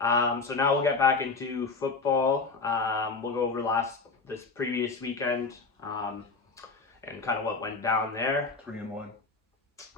So now we'll get back into football. We'll go over this previous weekend and kind of what went down there. 3-1.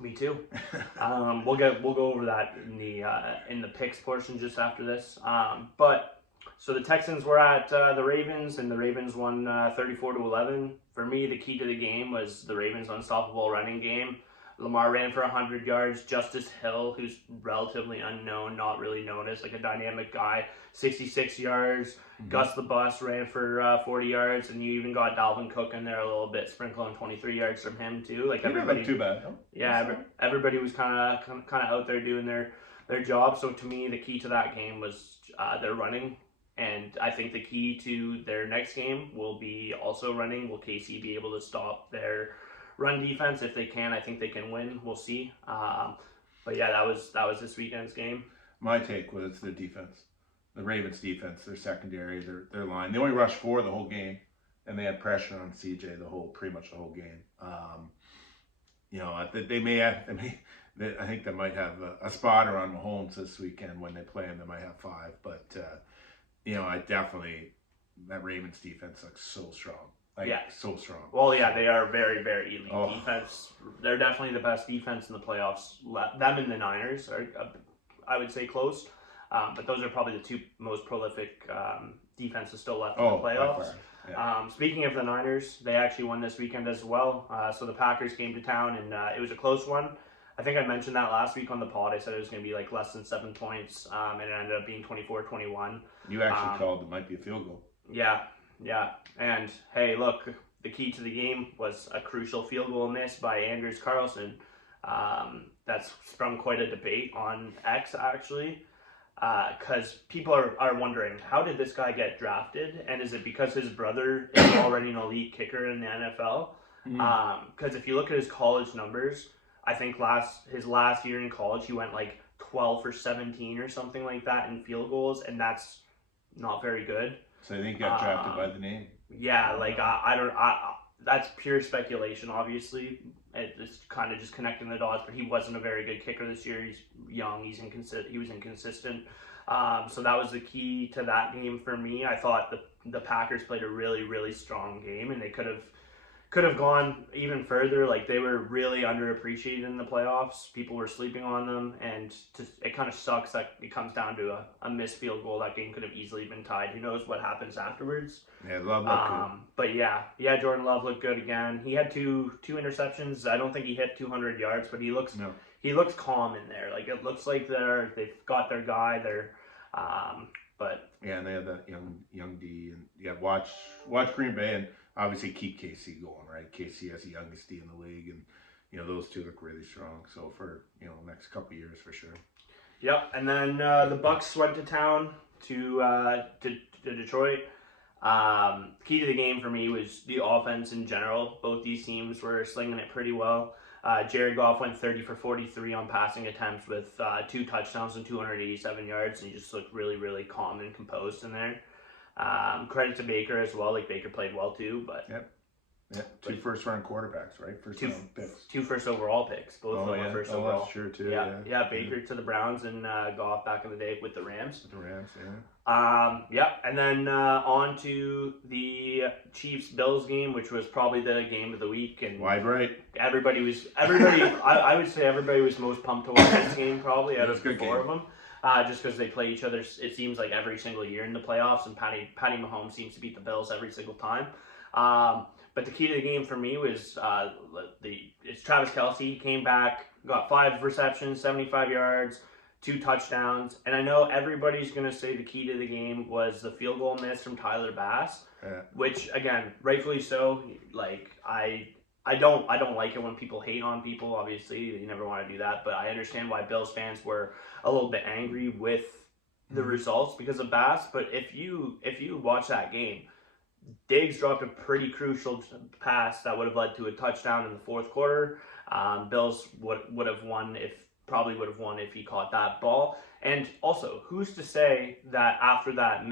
Me too. We'll go over that in the picks portion just after this. But so the Texans were at the Ravens, and the Ravens won 34-11. For me, the key to the game was the Ravens' unstoppable running game. Lamar ran for 100 yards. Justice Hill, who's relatively unknown, not really known as like a dynamic guy, 66 yards. Gus the Bus ran for 40 yards, and you even got Dalvin Cook in there a little bit, sprinkling 23 yards from him too. Like everybody, not too bad. No? Yeah, everybody was kind of out there doing their job. So to me, the key to that game was their running. And I think the key to their next game will be also running. Will KC be able to stop their run defense? If they can, I think they can win. We'll see. But yeah, that was this weekend's game. My take was the defense, the Ravens defense, their secondary, their line. They only rushed 4 the whole game, and they had pressure on CJ pretty much the whole game. They may have. I think they might have a spotter on Mahomes this weekend when they play him. They might have 5, but I definitely, that Ravens defense looks so strong. So strong. Well, yeah, they are very, very elite defense. They're definitely the best defense in the playoffs. Them and the Niners are, I would say, close. But those are probably the 2 most prolific defenses still left in the playoffs. Yeah. Speaking of the Niners, they actually won this weekend as well. So the Packers came to town, and it was a close one. I think I mentioned that last week on the pod. I said it was going to be like less than 7 points, and it ended up being 24-21. You actually called it might be a field goal. Yeah. And hey, look, the key to the game was a crucial field goal miss by Anders Carlson. That's sprung quite a debate on X, actually, because people are wondering, how did this guy get drafted? And is it because his brother is already an elite kicker in the NFL? Because if you look at his college numbers, I think his last year in college, he went like 12 for 17 or something like that in field goals, and that's not very good. So I think he got drafted by the name. Yeah, like that's pure speculation, obviously. It's kind of just connecting the dots, but he wasn't a very good kicker this year. He's young, he was inconsistent. So that was the key to that game for me. I thought the Packers played a really, really strong game, and they could have gone even further. Like, they were really underappreciated in the playoffs. People were sleeping on them, and it kind of sucks that it comes down to a missed field goal. That game could have easily been tied. Who knows what happens afterwards? Yeah, Love looked good. But yeah, Jordan Love looked good again. He had two interceptions. I don't think he hit 200 yards, but he looks calm in there. Like, it looks like they've got their guy. But yeah, and they have that young D, and watch Green Bay and obviously keep KC going, right? KC has the youngest D in the league, and those 2 look really strong. So for the next couple of years for sure. Yep, and then the Bucks went to town to Detroit. Key to the game for me was the offense in general. Both these teams were slinging it pretty well. Jared Goff went 30 for 43 on passing attempts with 2 touchdowns and 287 yards, and he just looked really, really calm and composed in there. Credit to Baker as well. Like, Baker played well too, but yep. 2 first-round quarterbacks, right? First-round picks. 2 first-overall picks. Both of them were first overall. That's true too. Yeah. Baker to the Browns, and Goff back in the day with the Rams. Yeah. And then on to the Chiefs-Bills game, which was probably the game of the week. And wide right. Everybody. I would say everybody was most pumped to watch this game, probably out of the 4 of them. Just because they play each other, it seems like every single year in the playoffs, and Patty Mahomes seems to beat the Bills every single time. But the key to the game for me was it's Travis Kelce. He came back, got 5 receptions, 75 yards, 2 touchdowns, and I know everybody's going to say the key to the game was the field goal miss from Tyler Bass, which, again, rightfully so. Like, I don't like it when people hate on people. Obviously, you never want to do that, but I understand why Bills fans were a little bit angry with the results because of Bass. But if you watch that game, Diggs dropped a pretty crucial pass that would have led to a touchdown in the 4th quarter. Bills would have won if he caught that ball. And also, who's to say that after that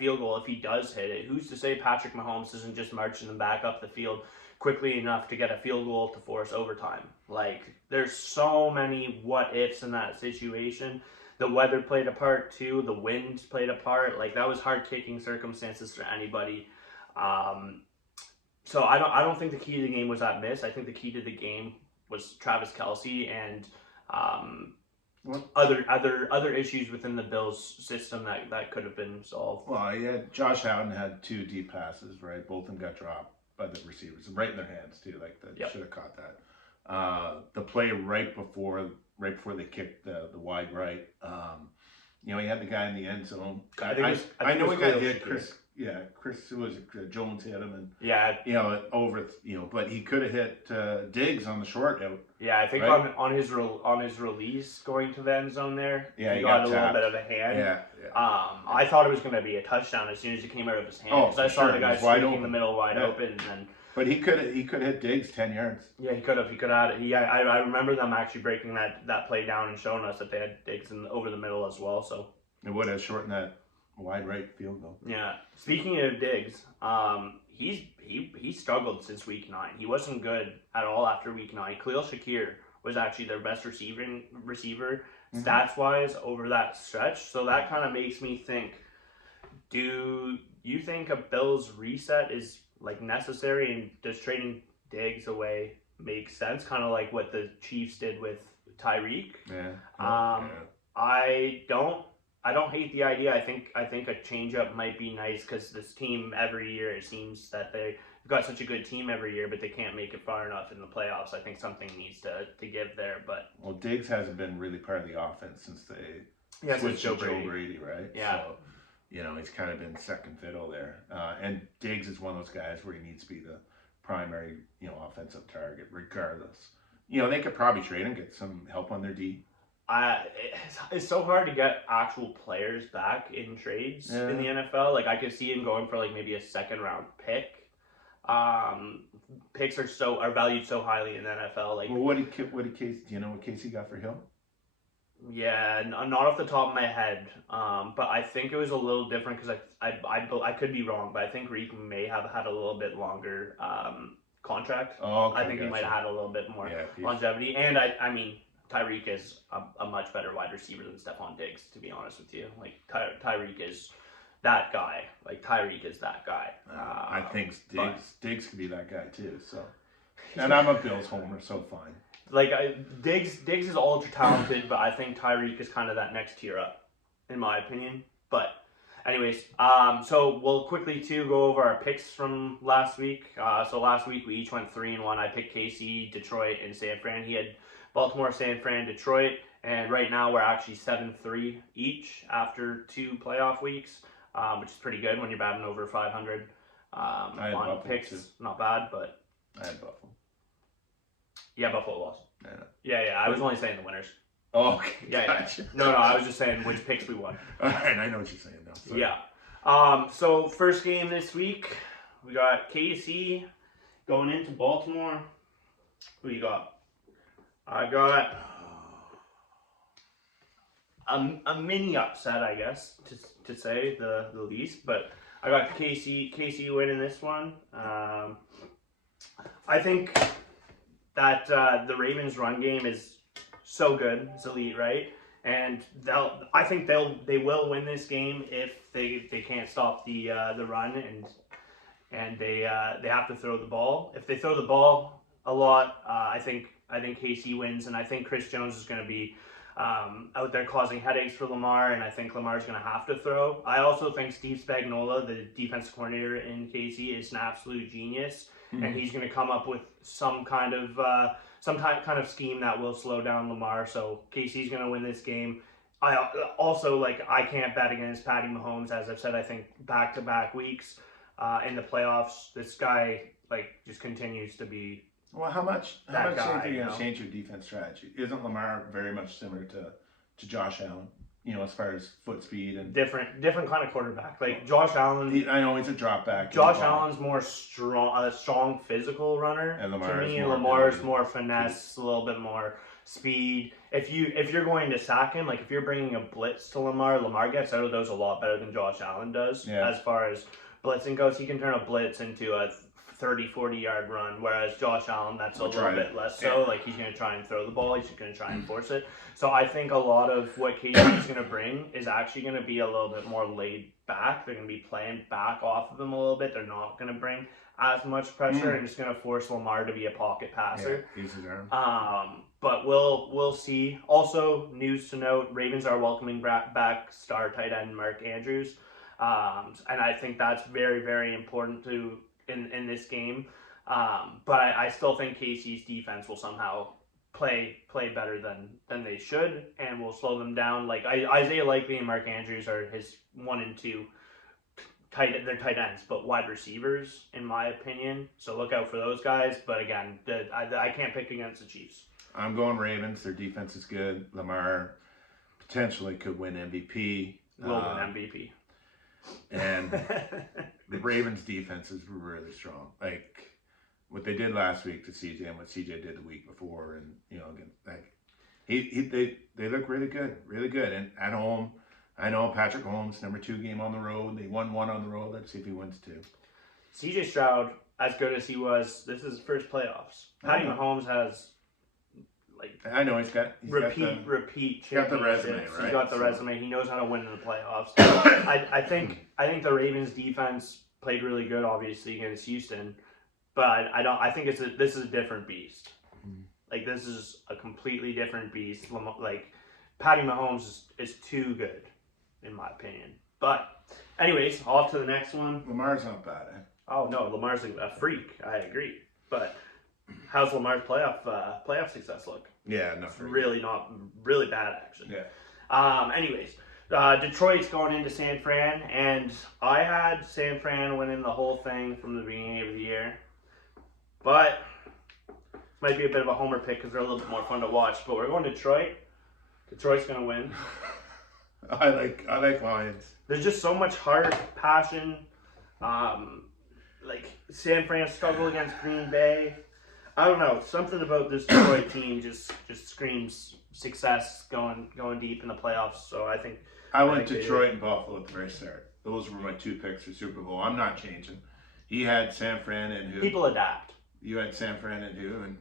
field goal, if he does hit it, who's to say Patrick Mahomes isn't just marching them back up the field quickly enough to get a field goal to force overtime? Like, there's so many what ifs in that situation the weather played a part too. The wind played a part. Like that was hard kicking circumstances for anybody. So I don't think the key to the game was that miss. I think the key to the game was Travis Kelce and other issues within the Bills system that could have been solved. Well, yeah, Josh Allen had 2 deep passes, right? Both of them got dropped by the receivers, right in their hands too. Like should have caught that. The play right before they kicked the wide right. You know, he had the guy in the end zone. I know he got hit. Chris was Jones hit him, and you know but he could have hit Diggs on the short out. Yeah, I think right? on his release going to the end zone there, he got a little bit of a hand. Yeah. I thought it was going to be a touchdown as soon as it came out of his hand because I saw the guy sneaking in the middle wide open, and then. But he could have hit Diggs 10 yards. Yeah, he could have had it. I remember them actually breaking that play down and showing us that they had Diggs over the middle as well. So it would have shortened that wide right field goal. Yeah. Speaking of Diggs, he struggled since week 9. He wasn't good at all after week 9. Khalil Shakir was actually their best receiver stats wise over that stretch. So that kind of makes me think: do you think a Bills reset is like necessary, and does trading Diggs away make sense? Kind of like what the Chiefs did with Tyreek. I don't hate the idea. I think a change-up might be nice because this team every year, it seems that they've got such a good team every year, but they can't make it far enough in the playoffs. I think something needs to give there. But Diggs hasn't been really part of the offense since they switched to Joe Brady, right? Yeah. So, you know, he's kind of been second fiddle there. And Diggs is one of those guys where he needs to be the primary, offensive target regardless. You know, they could probably trade him, get some help on their D. It's so hard to get actual players back in trades in the NFL. Like, I could see him going for like maybe a second round pick. Picks are valued so highly in the NFL. Like, well, what did Casey? Do you know what Casey got for Hill? Yeah, not off the top of my head. But I think it was a little different because I could be wrong, but I think Reek may have had a little bit longer contract. Oh, okay, I think he might have had a little bit more longevity, and I mean. Tyreek is a much better wide receiver than Stephon Diggs, to be honest with you. Like, Tyreek is that guy. I think Diggs could be that guy too. So, and I'm a Bills homer, so fine. Like, Diggs is ultra talented, but I think Tyreek is kind of that next tier up, in my opinion. But, anyways, so we'll quickly too go over our picks from last week. So last week we each went 3-1. I picked KC, Detroit, and San Fran. He had Baltimore, San Fran, Detroit, and right now we're actually 7-3 each after 2 playoff weeks, which is pretty good when you're batting over 500 on picks. Too. Not bad, but I had Buffalo. Yeah, Buffalo lost. Yeah. I was only saying the winners. Oh, okay. Yeah. No, I was just saying which picks we won. All right, I know what you're saying now. Sorry. Yeah. So first game this week, we got KC going into Baltimore. Who you got? I got a mini upset, I guess, to say the least. But I got KC winning this one. I think that the Ravens' run game is so good. It's elite, right? And I think they will win this game if they can't stop the run and they have to throw the ball. If they throw the ball a lot, I think KC wins, and I think Chris Jones is going to be out there causing headaches for Lamar, and I think Lamar's going to have to throw. I also think Steve Spagnuolo, the defensive coordinator in KC, is an absolute genius, and he's going to come up with some kind of scheme that will slow down Lamar. So KC's going to win this game. I also I can't bet against Patty Mahomes, as I've said. I think back-to-back weeks in the playoffs, this guy just continues to be. Well, how much do you think you're going to change your defense strategy? Isn't Lamar very much similar to Josh Allen? As far as foot speed and different kind of quarterback. Like Josh Allen, I know he's a drop back. Josh Allen's more strong physical runner. And Lamar's more finesse, a little bit more speed. If you're going to sack him, if you're bringing a blitz to Lamar gets out of those a lot better than Josh Allen does. Yeah. As far as blitzing goes, he can turn a blitz into a 30, 40-yard run, whereas Josh Allen, that's a little bit less so. Like, he's going to try and throw the ball. He's going to try and force it. So I think a lot of what KC is going to bring is actually going to be a little bit more laid back. They're going to be playing back off of him a little bit. They're not going to bring as much pressure and just going to force Lamar to be a pocket passer. Yeah, use his arm. But we'll see. Also, news to note, Ravens are welcoming back star tight end Mark Andrews. And I think that's very, very important in this game. But I still think KC's defense will somehow play better than they should, and will slow them down. Like Isaiah Likely and Mark Andrews are his 1 and 2 they're tight ends, but wide receivers in my opinion. So look out for those guys. But again, I can't pick against the Chiefs. I'm going Ravens. Their defense is good. Lamar potentially could win MVP. Will win MVP. And the Ravens defense is really strong. Like what they did last week to CJ and what CJ did the week before, and again, like they look really good, really good. And at home, I know Patrick Mahomes, number 2 game on the road. They won 1 on the road. Let's see if he wins 2. CJ Stroud, as good as he was, this is his first playoffs. Patty Mahomes has I know he's got repeat. He's got the resume, right? He's got the resume. He knows how to win in the playoffs. I think the Ravens defense played really good, obviously against Houston, but I think this is a different beast. Like this is a completely different beast. Like Patty Mahomes is too good, in my opinion. But anyways, off to the next one. Lamar's not bad. Oh no, Lamar's a freak. I agree, but. How's Lamar's playoff success look? Yeah, really bad actually. Yeah. Anyways, Detroit's going into San Fran, and I had San Fran winning the whole thing from the beginning of the year, but might be a bit of a homer pick because they're a little bit more fun to watch. But we're going to Detroit. Detroit's going to win. I like Lions. There's just so much heart, passion. Like San Fran struggle against Green Bay. I don't know. Something about this Detroit team just screams success going deep in the playoffs. So I think I went Detroit and Buffalo at the very start. Those were my 2 picks for Super Bowl. I'm not changing. He had San Fran and who? People adapt. You had San Fran and who? And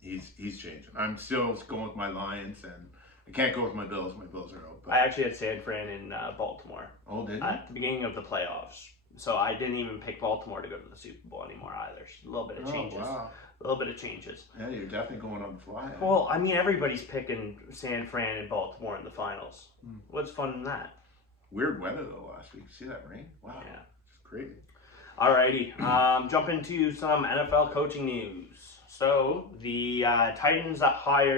he's changing. I'm still going with my Lions, and I can't go with my Bills. My Bills are out. But I actually had San Fran in Baltimore. Oh, did you? At the beginning of the playoffs. So I didn't even pick Baltimore to go to the Super Bowl anymore either. A little bit of changes. Wow. A little bit of changes. Yeah, you're definitely going on the fly. Well, I mean, everybody's picking San Fran and Baltimore in the finals. What's fun in that? Weird weather, though, last week. See that rain? Wow. Yeah. It's crazy. Alrighty. Jump into some NFL coaching news. So, the Titans that hired